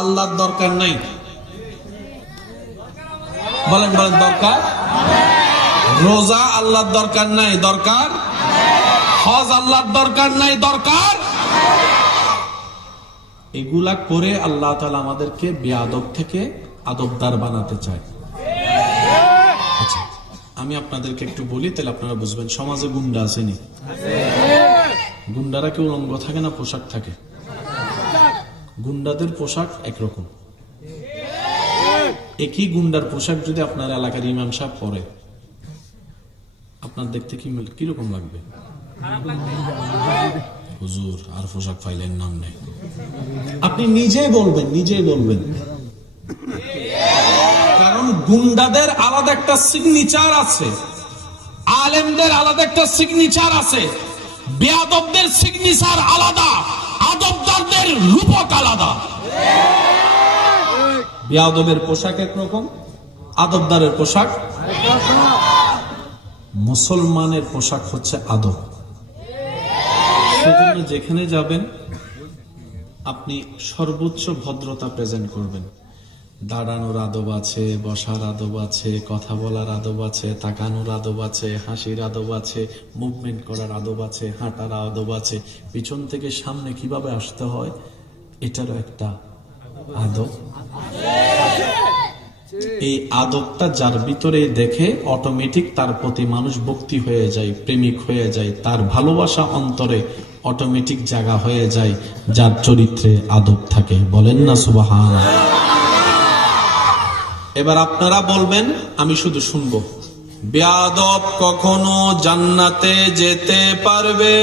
আল্লাহর দরকার নাই। বলেন বলেন, দরকার? রোজা আল্লাহর দরকার নাই, দরকার? হজ আল্লাহর দরকার নাই, দরকার? এগুলা করে আল্লাহ তালা আমাদেরকে বেয়াদব থেকে আদবদার বানাতে চায়। আচ্ছা আমি আপনাদেরকে একটু বলি, তাহলে আপনারা বুঝবেন, সমাজে গুন্ডা আসেনি গুন্ডারা কেউ উলঙ্গ থাকে না পোশাক থাকে? গুন্ডাদের পোশাক একরকম। একই গুন্ডার পোশাক যদি আপনার এলাকার ইমাম সাহেব পরে, আপনার দেখতে কি কীরকম লাগবে? হুজুর, আর পোশাক ফাইলের নাম নেই। আপনি নিজেই বলবেন নিজেই বলবেন। কারণ গুন্ডাদের আলাদা একটা সিগনেচার আছে। আলেমদের আলাদা একটা সিগনেচার আছে। বেয়াদবদের সিগনেচার আলাদা। আদবদারদের রূপক আলাদা। বেয়াদবের পোশাক একরকম, আদবদারের পোশাক। মুসলমানের পোশাক হচ্ছে আদব। সেজন্য যেখানে যাবেন, আপনি সর্বোচ্চ ভদ্রতা প্রেজেন্ট করবেন। দাঁড়ানোর আদব আছে, বসার আদব আছে, কথা বলার আদব আছে, তাকানোর আদব আছে, হাসির আদব আছে মুভমেন্ট করার আদব আছে, হাঁটার আদব আছে। পিছন থেকে সামনে কীভাবে আসতে হয় এটারও একটা আদব। এই আদবটা যার ভিতরে দেখে অটোমেটিক তার প্রতি মানুষ ভক্তি হয়ে যায়, প্রেমিক হয়ে যায়, তার ভালোবাসা অন্তরে অটোমেটিক জায়গা হয়ে যায়, যার চরিত্রে আদব থাকে। বলেন না সুবাহান এবার আপনারা বলবেন, আমি শুধু শুনব। বেয়াদব কখনো জান্নাতে যেতে পারবে?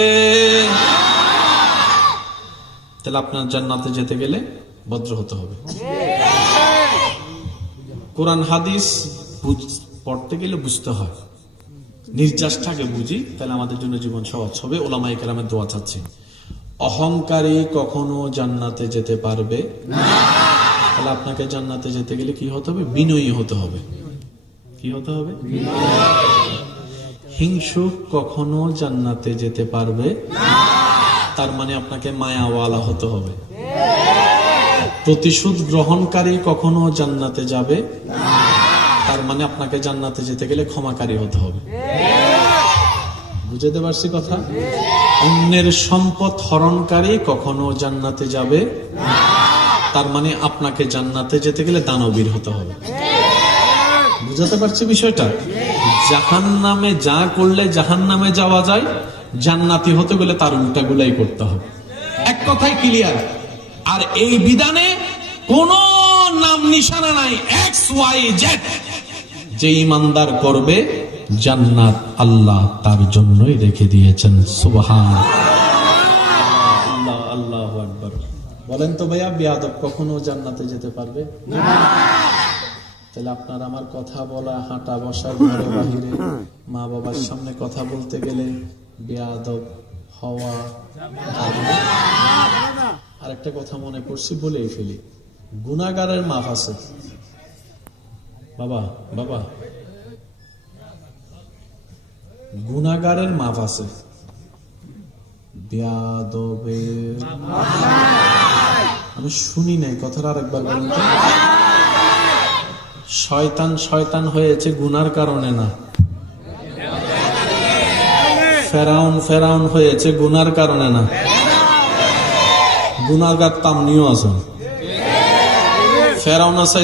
তাহলে আপনার জান্নাতে যেতে গেলে ভদ্র হতে হবে। কোরআন হাদিস পড়তে গেলে বুঝতে হয়। নির্যাসটাকে বুঝি তাহলে আমাদের জন্য জীবন সহজ হবে। ওলামাই কেরামের দোয়া চাচ্ছি। অহংকারী কখনো জান্নাতে যেতে পারবে তাহলে আপনাকে জান্নাতে যেতে গেলে কি হতে হবে? বিনয়ী হতে হবে। কি হতে হবে? হিংসুক কখনো জান্নাতে যেতে পারবে তার মানে আপনাকে মায়াওয়ালা হতে হবে। প্রতিশোধ গ্রহণকারী কখনো জান্নাতে যাবে? তার মানে আপনাকে জান্নাতে যেতে গেলে ক্ষমাকারী হতে হবে। বুঝতে পারছি কথা? অন্যের সম্পদ হরণকারী কখনো জান্নাতে যাবে? তার মানে আপনাকে জান্নাতে যেতে গেলে দানবীর হতে হবে। বুঝাতে পারছি বিষয়টা? জাহান নামে যা করলে জাহান নামে যাওয়া যায় জান্নাতি হতে গেলে তার উল্টাগুলাই করতে হবে। এক কথায় ক্লিয়ার আর এই বিধানে কোন নাম নিশানা নাই এক্স ওয়াই জেড যে ইমানদার করবে জান্নাত আল্লাহ তার জন্যই রেখে দিয়েছেন সুবহান আল্লাহ আল্লাহ আকবার। বলেন তো ভাইয়া বিয়াদব কখনো জান্নাতে যেতে পারবে? তাহলে আপনার আমার কথা বলা হাঁটা বসা ঘরে বাহিরে মা বাবার সামনে কথা বলতে গেলে বেয়াদব হওয়া। আর একটা কথা মনে করছি বলেই ফেলি। গুনাগারের মাফ আছে। বাবা বাবা। গুনাগারের মাফ আছে। আমি শুনি নাই, কথাটা আরেকবার বলুন শয়তান শয়তান হয়েছে গুনার কারণে না। ফেরাউন ফেরাউন হয়েছে গুনার কারণে না। গুনারগার তামনিও আছে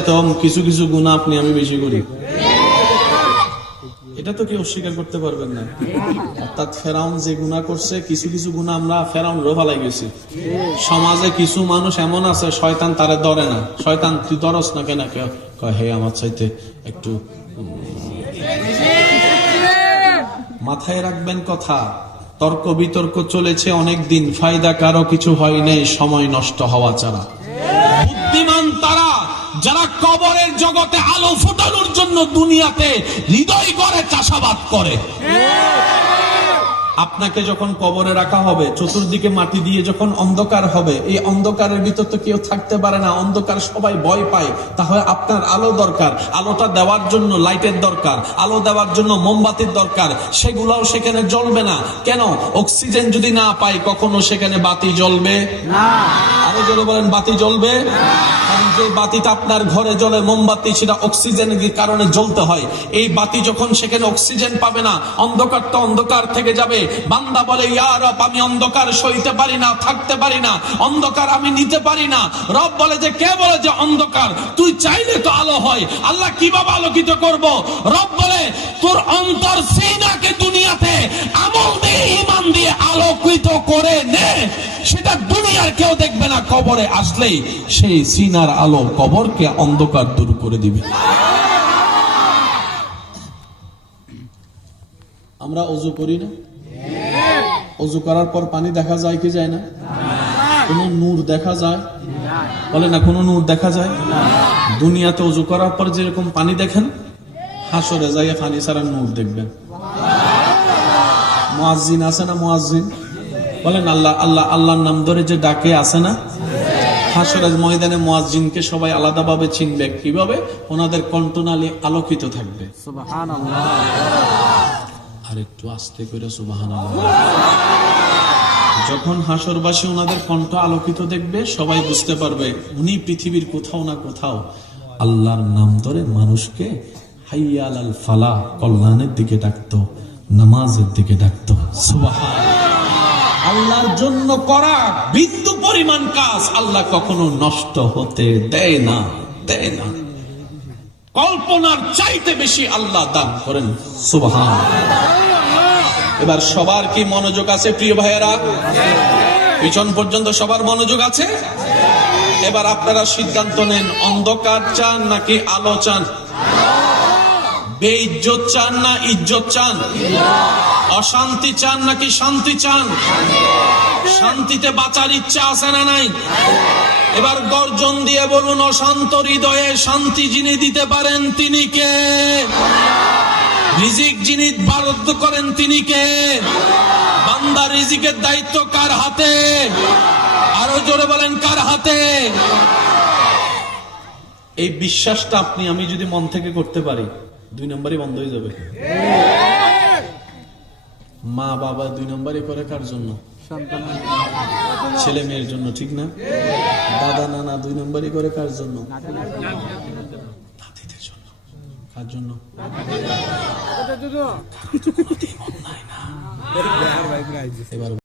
তো কিছু কিছু গুণা আপনি, আমি বেশি করি। এটা তো কেউ অস্বীকার করতে পারবেন না। অর্থাৎ ফেরাউন যে গুণা করছে, কিছু কিছু গুণা আমরা ফেরাউন রোভালাই গেছি। সমাজে কিছু মানুষ এমন আছে, শয়তান তারে ধরে না। শয়তান তুই ধরস না কেন? কয় হে আমার চাইতে একটু মাথায় রাখবেন কথা, তর্ক বিতর্ক চলেছে অনেক দিন ফায়দা কারও কিছু হয় নাই, সময় নষ্ট হওয়া ছাড়া। বুদ্ধিমান তারা, যারা কবরের জগতে আলো ফোটানোর জন্য দুনিয়াতে হৃদয় করে চাষাবাদ করে। আপনাকে যখন কবরে রাখা হবে, চতুর্দিকে মাটি দিয়ে যখন অন্ধকার হবে, এই অন্ধকারের ভিতর তো কেউ থাকতে পারে না, অন্ধকার সবাই ভয় পায়। তাহলে আপনার আলো দরকার, আলোটা দেওয়ার জন্য লাইটের দরকার, আলো দেওয়ার জন্য মোমবাতির দরকার, সেগুলাও সেখানে জ্বলবে না। কেন? অক্সিজেন যদি না পায় কখনো সেখানে বাতি জ্বলবে? না। আরও জোরে বলেন, বাতি জ্বলবে? যে বাতিটা আপনার ঘরে জ্বলে, মোমবাতি, সেটা অক্সিজেনের কারণে জ্বলতে হয়। এই বাতি যখন সেখানে অক্সিজেন পাবে না, অন্ধকার তো অন্ধকার থেকে যাবে। বান্দা বলে, ইয়া আমি অন্ধকার সইতে পারি না, থাকতে পারি না। অন্ধকার আমি নিতে পারি না। রব বলে যে, কে বলে যে অন্ধকার? তুই চাইলে তো হয়, আল্লাহ কীভাবে আলোকিত করব? রব বলে, তোর অন্তর সিনাকে দুনিয়াতে আমল দিয়ে ইমান দিয়ে আলোকিত করে নে। সেটা দুনিয়ার কেউ দেখবে না, কবরে আসলেই সেই সিনার আলো কবরকে অন্ধকার দূর করে দিবে। আমরা অজু করি না? অজু করার পর পানি দেখা যায় কি যায় না? কোন নূর দেখা যায়? বলে না কোনো নূর দেখা যায়? দুনিয়াতে অজু করার পর যেরকম পানি দেখেন হাসরে যাইয়া পানি ছাড়া নূর দেখবেন। মুয়াজ্জিন আছে না মুয়াজ্জিন? বলেন আল্লাহ আল্লাহ আল্লাহর নাম ধরে যে ডাকে আছে না? হাসরের ময়দানে মুয়াজ্জিনকে সবাই আলাদাভাবে চিনবে। কীভাবে? ওনাদের কণ্ঠনালী আলোকিত থাকবে। আর একটু আস্তে করে সুবাহান যখন হাসরবাসী ওনাদের কণ্ঠ আলোকিত দেখবে, সবাই বুঝতে পারবে উনি পৃথিবীর কোথাও না কোথাও আল্লাহর নাম ধরে মানুষকে হাইয়াল আল ফালা কল্যাণের দিকে ডাকতো, নামাজের দিকে ডাকতো। আল্লাহর জন্য করা বিন্দু পরিমাণ কাজ আল্লাহ কখনো নষ্ট হতে দেয় না দেয় না। কল্পনার চাইতে বেশি আল্লাহ দান করেন। সুবহান এবার সবার কি মনোযোগ আছে, প্রিয় ভাইয়েরা? পিছন পর্যন্ত সবার মনোযোগ আছে? এবার আপনারা সিদ্ধান্ত নেন, অন্ধকার চান নাকি আলো চান? বেইজ্জত চান না ইজ্জত চান? অশান্তি চান নাকি শান্তি চান? শান্তিতে বাঁচার ইচ্ছা আছে না নাই? এবার গর্জন দিয়ে বলুন, অশান্ত হৃদয়ে শান্তি যিনি দিতে পারেন তিনি কে? রিজিক যিনি বারদ্ধ করেন তিনি কে? বান্দা রিজিকের দায়িত্ব কার হাতে? আরও জোরে বলেন, কার হাতে? এই বিশ্বাসটা আপনি, আমি যদি মন থেকে করতে পারি, দুই নম্বরই বন্ধ হয়ে যাবে। মা, বাবা দুই নম্বরই করে কার জন্য? ছেলে মেয়ের জন্য, ঠিক না? দাদা, নানা দুই নম্বরই করে কার জন্য জন্য? কার জন্য। এবার